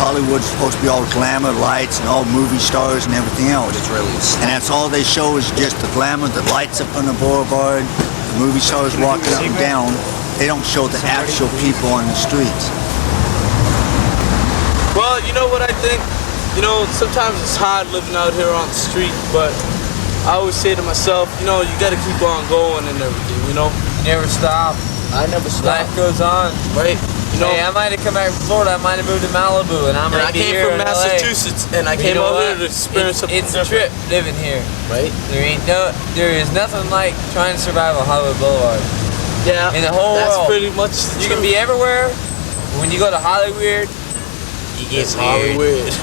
Hollywood's supposed to be all glamour, lights, and all movie stars and everything else. It's really and that's all they show is just the glamour, the lights up on the boulevard, the movie stars walking up and down. They don't show the actual people on the streets. Well, you know what I think? You know, sometimes it's hard living out here on the street, but I always say to myself, you know, you got to keep on going and everything, you know? You never stop. I never stop. Life goes on. Right? You know, hey, I might have come back from Florida, I might have moved to Malibu, and I might be here in I came from Massachusetts, and I came over here to experience something It's a trip living here. Right? There is nothing like trying to survive on Hollywood Boulevard. Yeah. In the whole world. That's pretty much You can be everywhere. When you go to Hollywood, you get weird.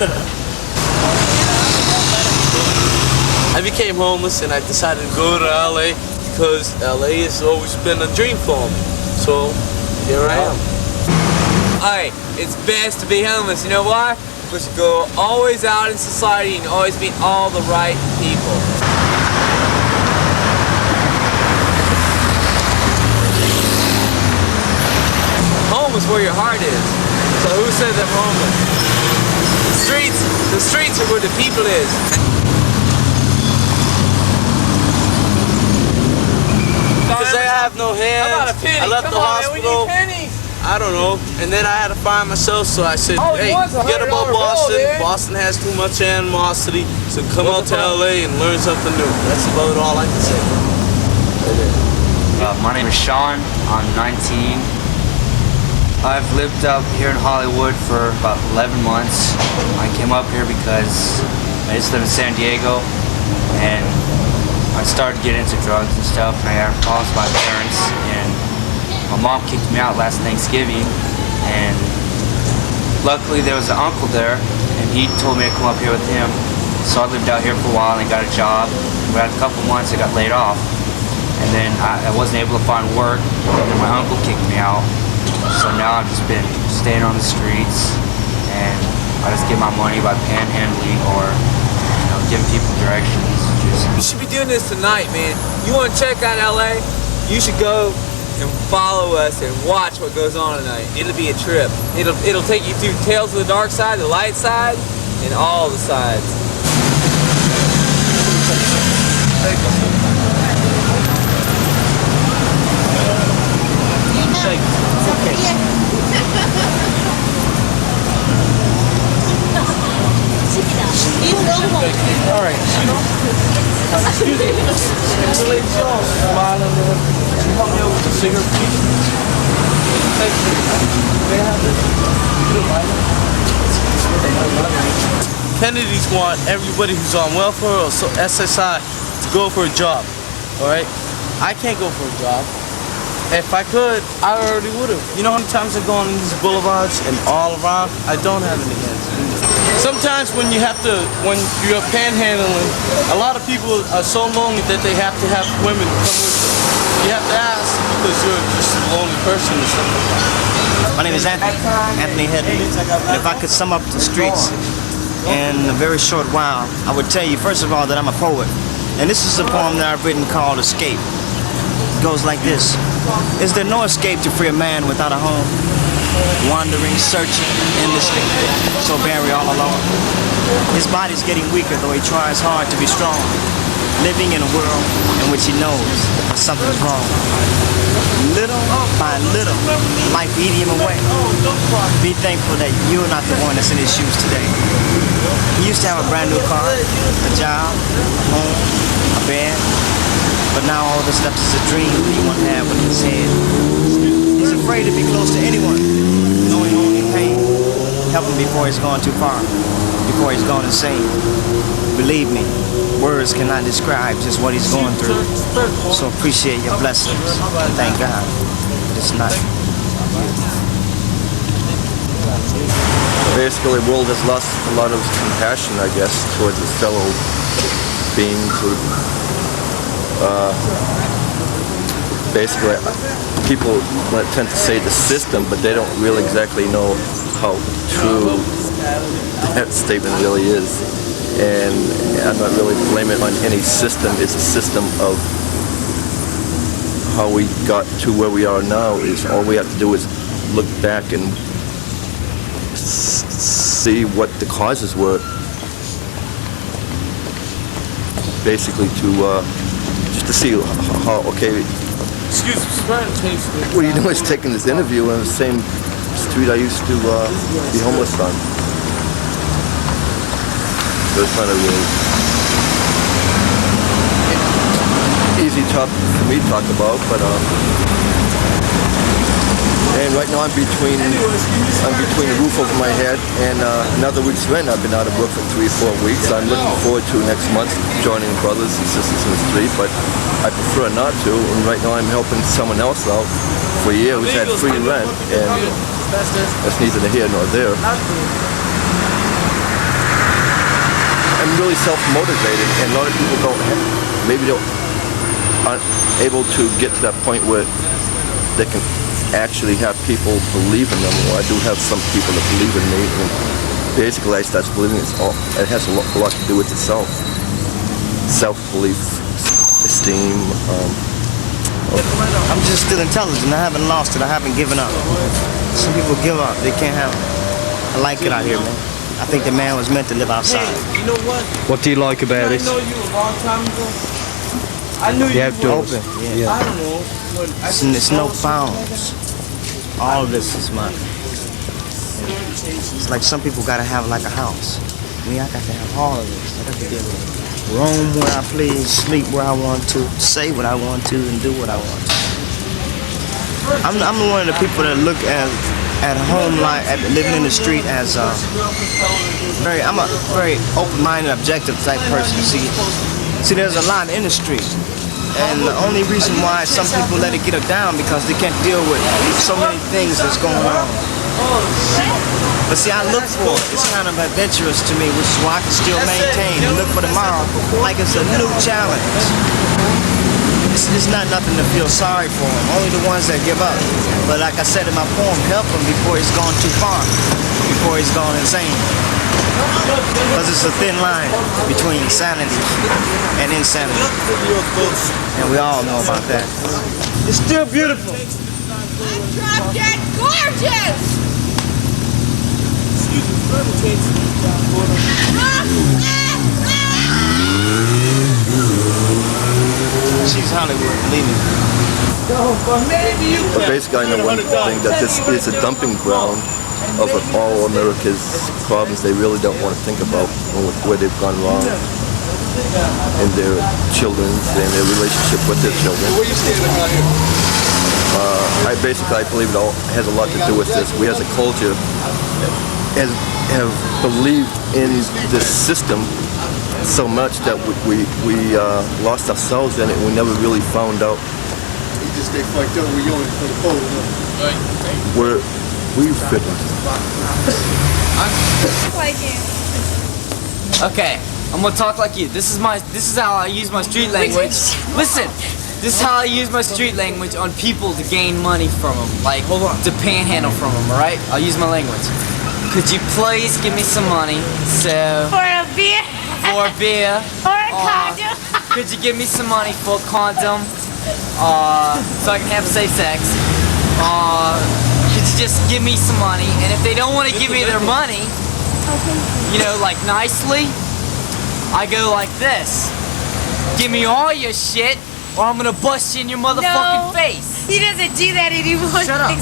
I became homeless and I decided to go to LA because LA has always been a dream for me. So here I am. Alright, it's best to be homeless. You know why? Because you go always out in society and always meet all the right people. Home is where your heart is. So who says I'm homeless? The streets are where the people is. Because I have no hands. How about a penny? I left the hospital. Man, we need pennies. I don't know. And then I had to find myself, so I said, hey, forget about Boston. Boston has too much animosity, so come out to LA and learn something new. That's about all I can say. My name is Sean. I'm 19. I've lived up here in Hollywood for about 11 months. I came up here because I used to live in San Diego, and I started getting into drugs and stuff, and I got problems with my parents, and my mom kicked me out last Thanksgiving, and luckily there was an uncle there, and he told me to come up here with him. So I lived out here for a while and got a job, but after a couple months I got laid off, and then I wasn't able to find work, and then my uncle kicked me out. So now I've just been staying on the streets, and I just get my money by panhandling or, you know, giving people directions. You should be doing this tonight, man. You want to check out LA? You should go and follow us and watch what goes on tonight. It'll be a trip. It'll take you through Tales of the Dark Side, the light side, and all the sides. All right. Excuse me. This lady's all smiling. She want me over with a cigarette, please? Thank you. May I have this? Kennedys want everybody who's on welfare or SSI to go for a job. All right? I can't go for a job. If I could, I already would have. You know how many times I go on these boulevards and all around? I don't have any hands. Sometimes when you're panhandling, a lot of people are so lonely that they have to have women come with them. You have to ask because you're just a lonely person or something like that. My name is Anthony Headley. And if I could sum up the streets in a very short while, I would tell you, first of all, that I'm a poet. And this is a poem that I've written called Escape. It goes like this. Is there no escape to free a man without a home? Wandering, searching, endlessly, so very all alone. His body's getting weaker, though he tries hard to be strong. Living in a world in which he knows something's wrong. Little by little, life eating him away. Be thankful that you're not the one that's in his shoes today. He used to have a brand new car, a job, a home, a bed, but now all the stuff is a dream that he won't have in his head. He's afraid to be close to anyone, knowing only pain. Help him before he's gone too far, before he's gone insane. Believe me, words cannot describe just what he's going through. So appreciate your blessings and thank God for this night. Basically, the world has lost a lot of compassion, I guess, towards its fellow beings. Basically, people tend to say the system, but they don't really exactly know how true that statement really is. And I'm not really blaming it on any system. It's a system of how we got to where we are now. Is all we have to do is look back and see what the causes were. Basically to just to see how, okay, Excuse me, what are you doing is taking this interview on the same street I used to be homeless on. So it's not a really easy topic for me to talk about, but and right now I'm between the roof over my head and another week's rent. I've been out of work for 3 or 4 weeks. I'm looking forward to next month joining brothers and sisters in the street, but I prefer not to. And right now I'm helping someone else out for a year who's had free rent, and that's neither here nor there. I'm really self-motivated, and a lot of people aren't able to get to that point where they can actually have people believe in them. Well, I do have some people that believe in me, and basically I start believing it has a lot to do with itself. Self-belief, esteem. I'm just still intelligent. I haven't lost it. I haven't given up. Some people give up. They can't have it. I like it out here, man. I think the man was meant to live outside. Hey, you know what? What do you like about it? I know you a long time ago. I knew you outdoors. Open, Yeah. I don't know. It's no bounds. All of this is mine. It's like some people gotta have like a house. Me, I got to have all of this. I got to be able to roam where I please, sleep where I want to, say what I want to, and do what I want to. I'm one of the people that look at home life, at living in the street as I'm a very open-minded, objective type person. See, there's a lot in the street. And the only reason why some people let it get them down because they can't deal with so many things that's going on. But see, I look for it. It's kind of adventurous to me, which is why I can still maintain and look for tomorrow like it's a new challenge. It's not nothing to feel sorry for them, only the ones that give up. But like I said in my poem, help him before he's gone too far, before he's gone insane. Because it's a thin line between sanity and insanity. And we all know about that. It's still beautiful. Drop dead gorgeous! She's Hollywood, believe me. But basically, I know one thing, that this is a dumping ground of all America's problems they really don't want to think about, where they've gone wrong in their children and their relationship with their children. I believe it all has a lot to do with this. We as a culture have believed in this system so much that we lost ourselves in it. We never really found out where we fit into. Okay, I'm gonna talk like you. This is how I use my street language. Listen, this is how I use my street language on people to gain money from them, like to panhandle from them. All right? I'll use my language. Could you please give me some money? So For a beer? for a beer. Or a condom? Could you give me some money for a condom? So I can have safe sex. Could you just give me some money? And if they don't want to give me their money, you know, like nicely, I go like this. Give me all your shit, or I'm gonna bust you in your motherfucking face. He doesn't do that anymore. Shut up.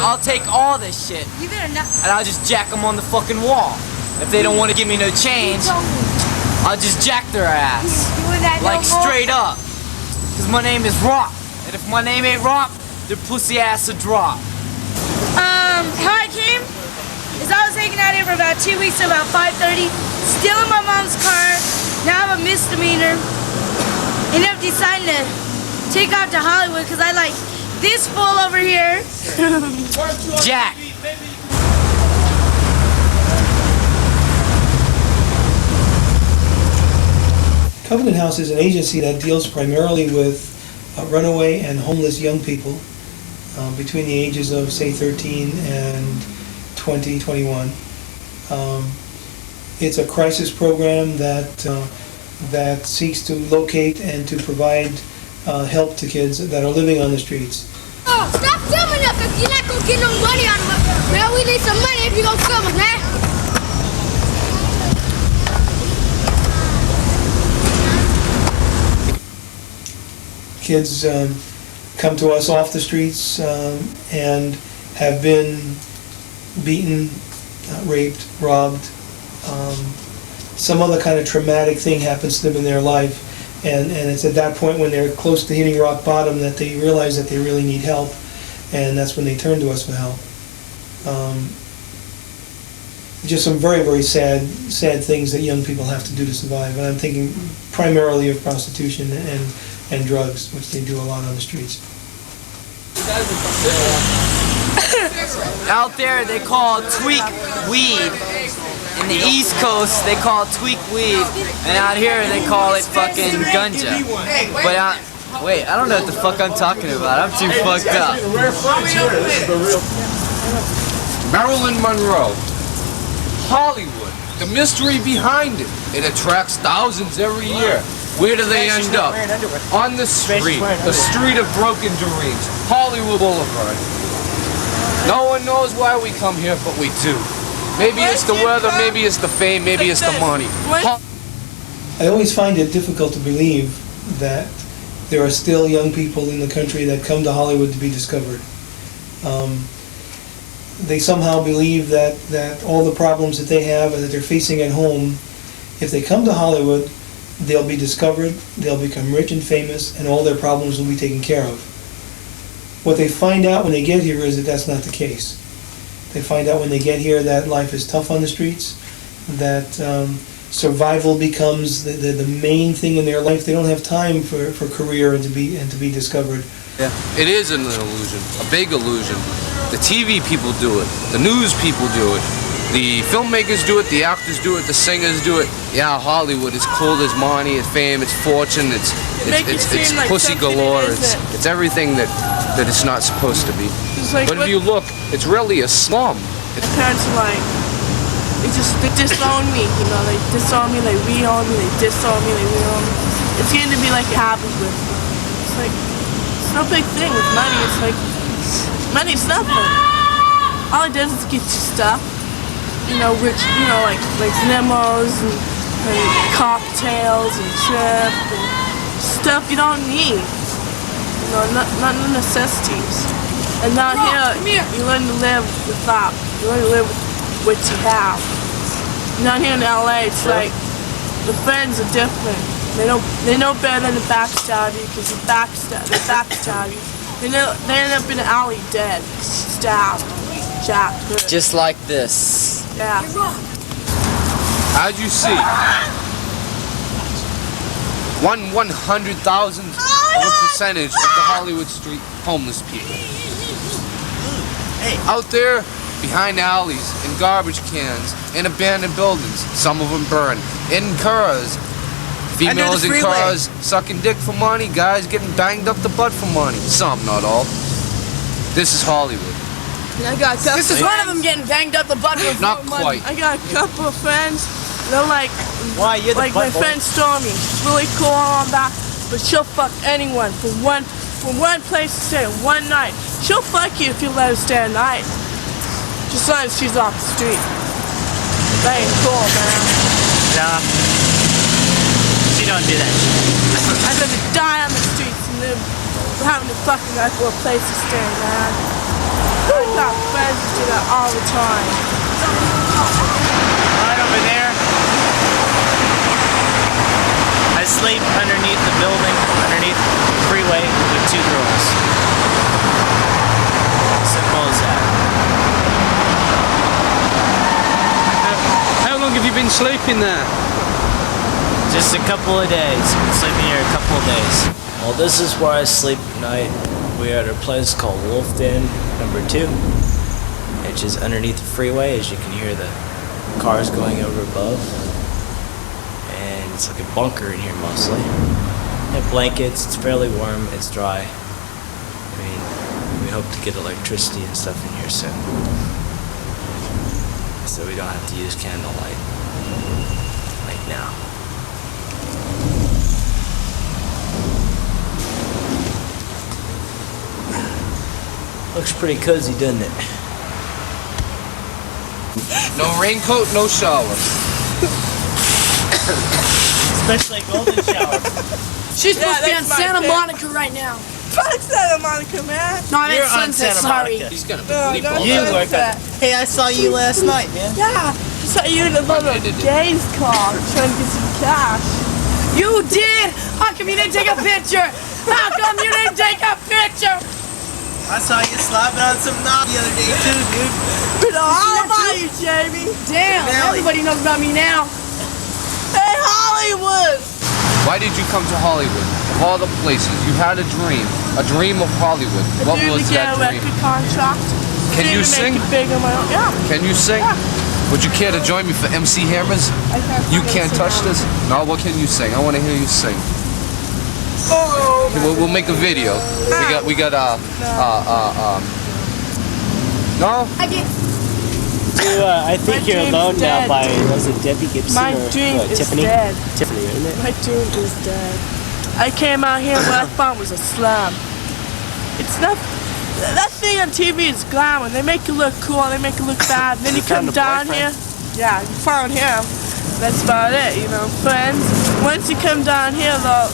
I'll take all this shit, You better not. and I'll just jack them on the fucking wall. If they don't want to give me no change, I'll just jack their ass. Doing that Like no more. straight up. Cause my name is Rock. And if my name ain't Rock, their pussy ass will drop. How I came is I was hanging out here for about 2 weeks, about 5:30, still in my mom's car. Now I have a misdemeanor. And I'm deciding to take off to Hollywood because I like this fool over here. Jack. Covenant House is an agency that deals primarily with runaway and homeless young people between the ages of, say, 13 and 20, 21. It's a crisis program that seeks to locate and to provide help to kids that are living on the streets. Oh, stop filming us if you're not going to get no money out of us. Now we need some money. ready if you go swimming, man. Kids come to us off the streets and have been beaten, raped, robbed. Some other kind of traumatic thing happens to them in their life, and it's at that point when they're close to hitting rock bottom that they realize that they really need help, and that's when they turn to us for help. Just some very, very sad things that young people have to do to survive, and I'm thinking primarily of prostitution and drugs, which they do a lot on the streets. Out there they call tweak weed. In the East Coast they call tweak weed, and out here they call it fucking ganja. But wait, I don't know what the fuck I'm talking about. I'm too fucked up. Marilyn Monroe, Hollywood, the mystery behind it. It attracts thousands every year. Where do they end up? On the street of broken dreams, Hollywood Boulevard. No one knows why we come here, but we do. Maybe it's the weather, maybe it's the fame, maybe it's the money. I always find it difficult to believe that there are still young people in the country that come to Hollywood to be discovered. They somehow believe that all the problems that they have and that they're facing at home, if they come to Hollywood, they'll be discovered, they'll become rich and famous, and all their problems will be taken care of. What they find out when they get here is that that's not the case. They find out when they get here that life is tough on the streets, that survival becomes the main thing in their life. They don't have time for career and to be discovered. Yeah. It is an illusion, a big illusion. The TV people do it, the news people do it, the filmmakers do it, the actors do it, the singers do it. Yeah, Hollywood is cool, there's money, it's fame, it's fortune, it's like pussy galore, it's everything that it's not supposed to be. Like, but if you look, it's really a slum. My parents are like, they disown me, you know, they disown me, they re-own me, they disown me, they re-own me. It's getting to be like a habit with me. It's like, it's no big thing with money, it's like, money's nothing. All it does is get you stuff, you know, rich, you know, like limos and cocktails and trip and stuff you don't need. You know, not the necessities. And down here, you learn to live without. You learn to live with what you have. Down here in LA, it's like the friends are different. They know better than to backstab you because they backstab you. They end up in an alley dead, stabbed, jacked. Just like this. Yeah. As you see, 100,000th of a percentage of the Hollywood street homeless people. Out there, behind alleys, in garbage cans, in abandoned buildings, some of them burned, in cars, females in cars sucking dick for money, guys getting banged up the butt for money. Some, not all. This is Hollywood. This is one of them getting banged up the butt for Not money. quite. I got a couple of friends. They're like, my friend Stormy. She's really cool on that, but she'll fuck anyone for one place to stay, one night. She'll fuck you if you let her stay a night. Just as long as she's off the street. That ain't cool, man. Nah. She don't do that shit. I'd rather die on the streets than live having to fucking like a place to stay, man. I got friends who do that all the time. Right over there. I sleep underneath the building, underneath the freeway with two girls. Simple as that. How long have you been sleeping there? Just a couple of days. Been sleeping here a couple of days. Well, this is where I sleep at night. We are at a place called Wolf Den number 2, which is underneath the freeway, as you can hear the cars going over above. And it's like a bunker in here mostly. We have blankets, it's fairly warm, it's dry. I mean, we hope to get electricity and stuff in here soon. So we don't have to use candlelight like now. Looks pretty cozy, doesn't it? No raincoat, no shower. Especially golden shower. She's supposed to be on that's my Santa thing. Monica right now. Fuck Santa Monica, man. No, I You're meant on Sunset, Santa sorry. Monica. He's gonna No, bleep don't all You that. work on. Hey, I saw you last night, man. Yeah, I saw you in a little gays car trying to get some cash. You did! How come you didn't take a picture? How come you didn't take a picture? I saw you slobbing on some knob the other day too, dude. We know all about you, Jamie. Damn, everybody knows about me now. Hey, Hollywood! Why did you come to Hollywood? Of all the places, you had a dream of Hollywood. What I was to get that a dream? record contract. Can you to sing? Make it big on my own. Yeah. Can you sing? Yeah. Would you care to join me for MC Hammers? I can't You fucking can't sing touch now. this? No, what can you sing? I want to hear you sing. Oh. Okay, we'll make a video. We got no? I think My you're dream's alone now dead. by, was it Debbie Gibson My or dream is Tiffany? dead. Tiffany, isn't it? My dream is dead. I came out here what I thought was a slum. It's not. That thing on TV is glamour. They make you look cool. They make you look bad. And then you come found a down here. boyfriend? Yeah, you found him. That's about it, you know. Friends. Once you come down here, though,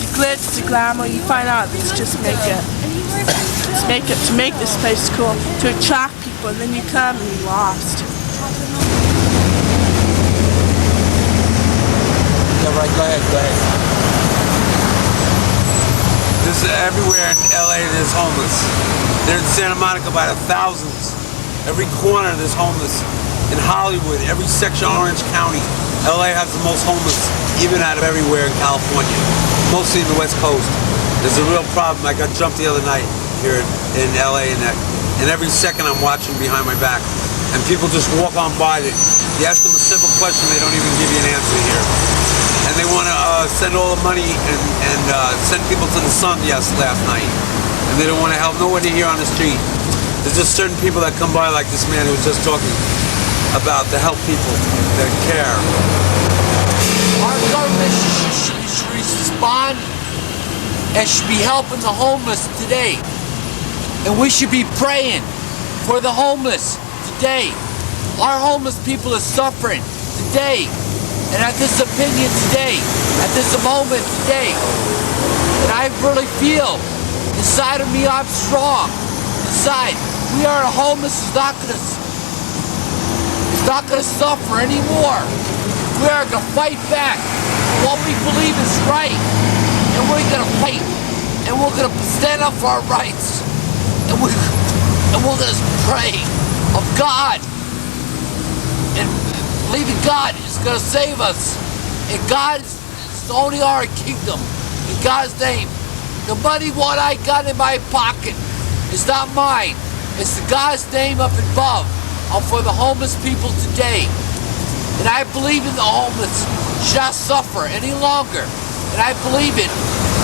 the glitz, the glamour, you find out it's just makeup. It's makeup to make this place cool, to attract people, and then you come and you're lost. Yeah, right. Go ahead. This is everywhere in LA. There's homeless. They're in Santa Monica by the thousands. Every corner there's homeless. In Hollywood, every section of Orange County, LA has the most homeless, even out of everywhere in California. Mostly in the West Coast. There's a real problem. I got jumped the other night here in LA, and every second I'm watching behind my back, and people just walk on by. You ask them a simple question, they don't even give you an answer here. And they want to send all the money and send people to the sun last night. And they don't want to help nobody here on the street. There's just certain people that come by like this man who was just talking about to help people that care. Our government should respond and should be helping the homeless today. And we should be praying for the homeless today. Our homeless people are suffering today. And at this opinion today, at this moment today, and I really feel inside of me I'm strong. Inside, we are homeless is not gonna suffer anymore. We are gonna fight back for what we believe is right, and we're gonna fight, and we're gonna stand up for our rights, and we're gonna pray of God. And believing God is going to save us. And God is only our kingdom. In God's name. The money what I got in my pocket is not mine. It's God's name up above. For the homeless people today. And I believe in the homeless should not suffer any longer. And I believe it.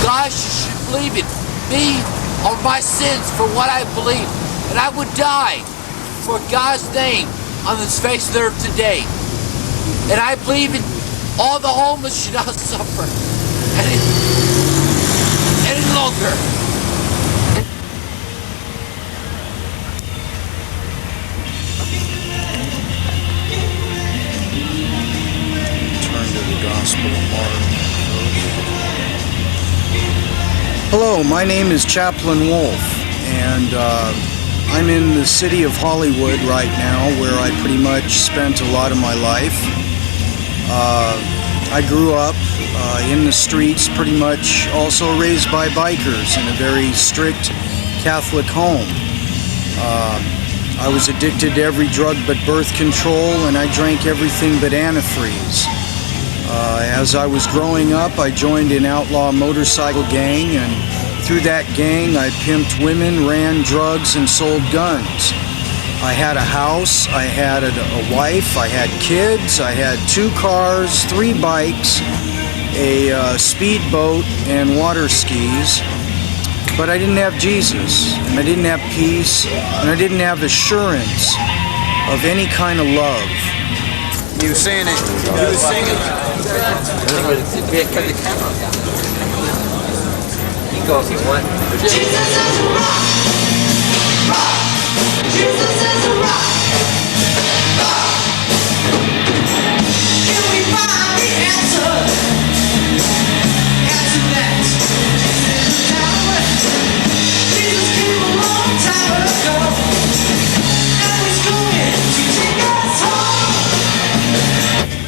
God should believe it. Me or my sins for what I believe. And I would die for God's name on this face of the earth today. And I believe in all the homeless should not suffer any longer. Turn to the Gospel of Mark. Hello, my name is Chaplain Wolf, and I'm in the city of Hollywood right now, where I pretty much spent a lot of my life. I grew up in the streets, pretty much also raised by bikers in a very strict Catholic home. I was addicted to every drug but birth control, and I drank everything but antifreeze. As I was growing up, I joined an outlaw motorcycle gang, and through that gang, I pimped women, ran drugs, and sold guns. I had a house, I had a wife, I had kids, I had 2 cars, 3 bikes, a speedboat, and water skis. But I didn't have Jesus, and I didn't have peace, and I didn't have assurance of any kind of love. You were saying it. You were singing. Cut the camera down. You go if you want. Jesus is a rock. Jesus is a rock.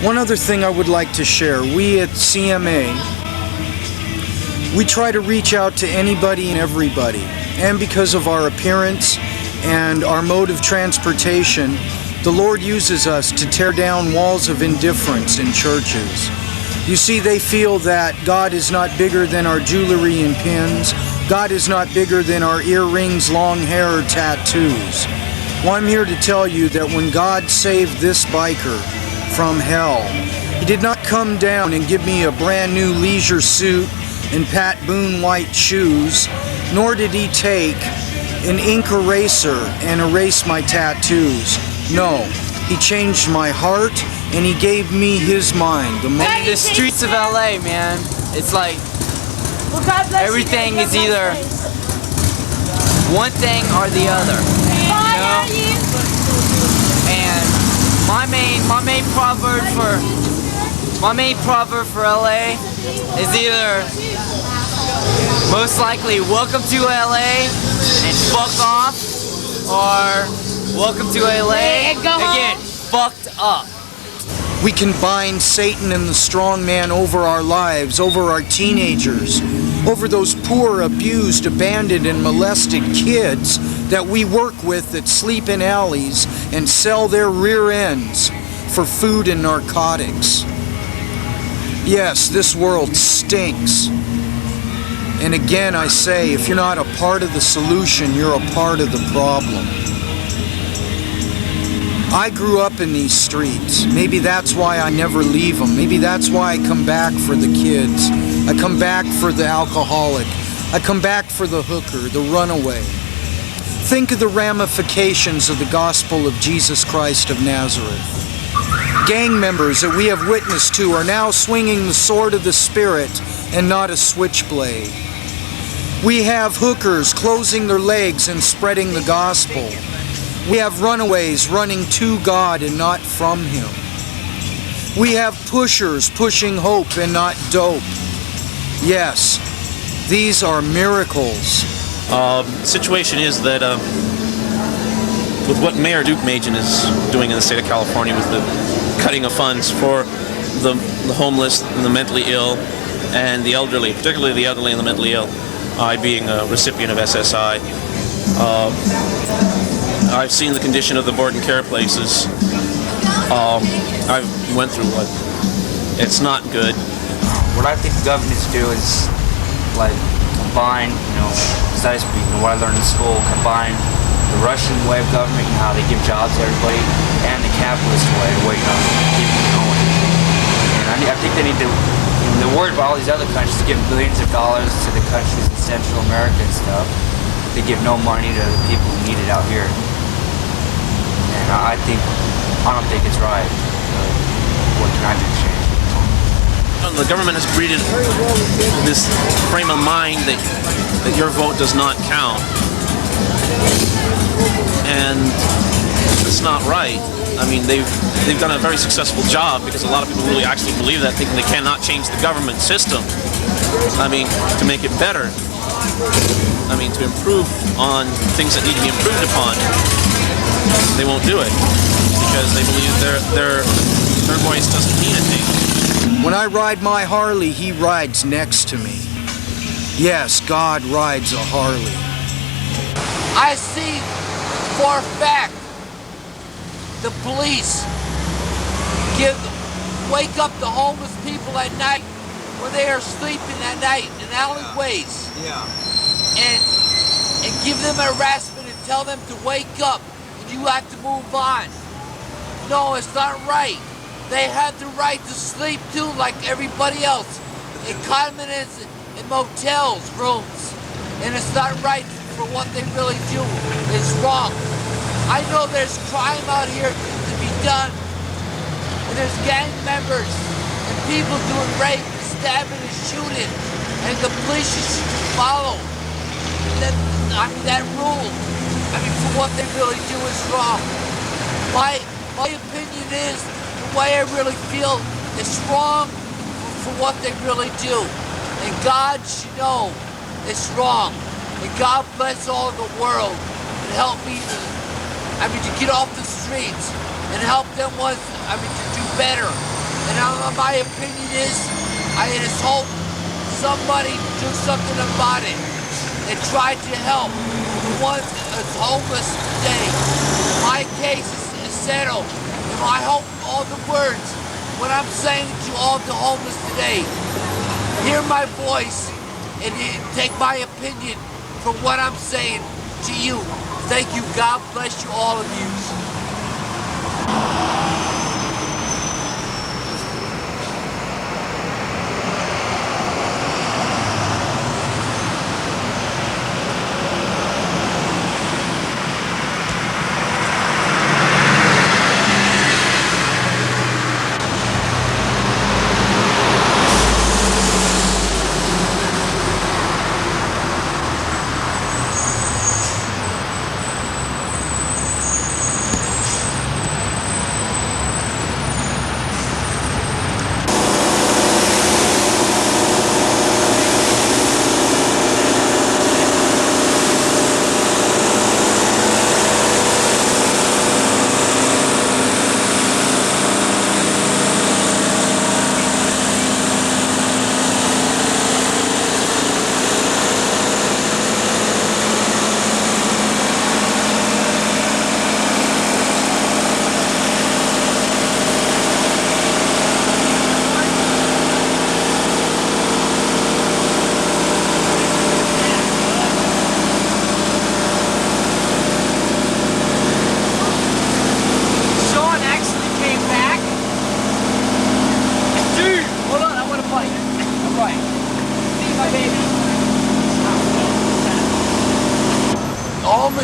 One other thing I would like to share. We at CMA, we try to reach out to anybody and everybody. And because of our appearance and our mode of transportation, the Lord uses us to tear down walls of indifference in churches. You see, they feel that God is not bigger than our jewelry and pins. God is not bigger than our earrings, long hair, or tattoos. Well, I'm here to tell you that when God saved this biker from hell, He did not come down and give me a brand new leisure suit and Pat Boone white shoes, nor did He take an ink eraser and erase my tattoos. No, He changed my heart and He gave me His mind. The streets of LA, man, it's like everything is either one thing or the other. You know? And my main proverb for LA is either most likely welcome to LA and fuck off, or welcome to LA and get fucked up. We can bind Satan and the strong man over our lives, over our teenagers, over those poor, abused, abandoned, and molested kids that we work with that sleep in alleys and sell their rear ends for food and narcotics. Yes, this world stinks. And again, I say, if you're not a part of the solution, you're a part of the problem. I grew up in these streets. Maybe that's why I never leave them. Maybe that's why I come back for the kids. I come back for the alcoholic. I come back for the hooker, the runaway. Think of the ramifications of the gospel of Jesus Christ of Nazareth. Gang members that we have witnessed to are now swinging the sword of the Spirit and not a switchblade. We have hookers closing their legs and spreading the gospel. We have runaways running to God and not from Him. We have pushers pushing hope and not dope. Yes, these are miracles. Situation is that with what Mayor Duke Majan is doing in the state of California with the cutting of funds for the homeless and the mentally ill and the elderly, particularly the elderly and the mentally ill, I being a recipient of SSI, I've seen the condition of the board and care places. I went through one. It's not good. What I think the government needs to do is like combine, besides what I learned in school, combine the Russian way of government and how they give jobs to everybody, and the capitalist way where keep it going. And I think they need to. They're worried about all these other countries giving billions of dollars to the countries in Central America and stuff. They give no money to the people who need it out here. And I don't think it's right. What can I do to change it? The government has breeded this frame of mind that your vote does not count. And it's not right. I mean, they've done a very successful job because a lot of people really actually believe that, thinking they cannot change the government system. I mean, to make it better. I mean, to improve on things that need to be improved upon. They won't do it because they believe their voice doesn't mean anything. When I ride my Harley, He rides next to me. Yes, God rides a Harley. I see for a fact the police wake up the homeless people at night when they are sleeping at night in alleyways. Yeah. And give them a harassment and tell them to wake up and you have to move on. No, it's not right. They have the right to sleep too, like everybody else, in condominiums and motels rooms. And it's not right for what they really do. It's wrong. I know there's crime out here to be done, and there's gang members and people doing rape, stabbing and shooting, and the police should follow that rule. I mean, for what they really do is wrong. My opinion is, the way I really feel, it's wrong for what they really do. And God should know it's wrong. And God bless all of the world and help me to get off the streets and help them to do better. And my opinion is, I just hope somebody do something about it and try to help the ones that's homeless today. My case is settled, and I hope all the words, what I'm saying to all the homeless today, hear my voice and take my opinion for what I'm saying to you. Thank you. God bless you, all of you.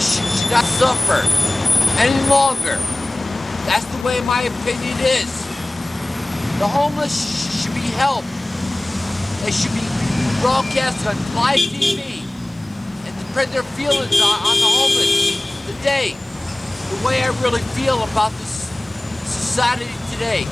Should not suffer any longer. That's the way my opinion is. The homeless should be helped. They should be broadcast on live TV and to spread their feelings on the homeless today. The way I really feel about this society today.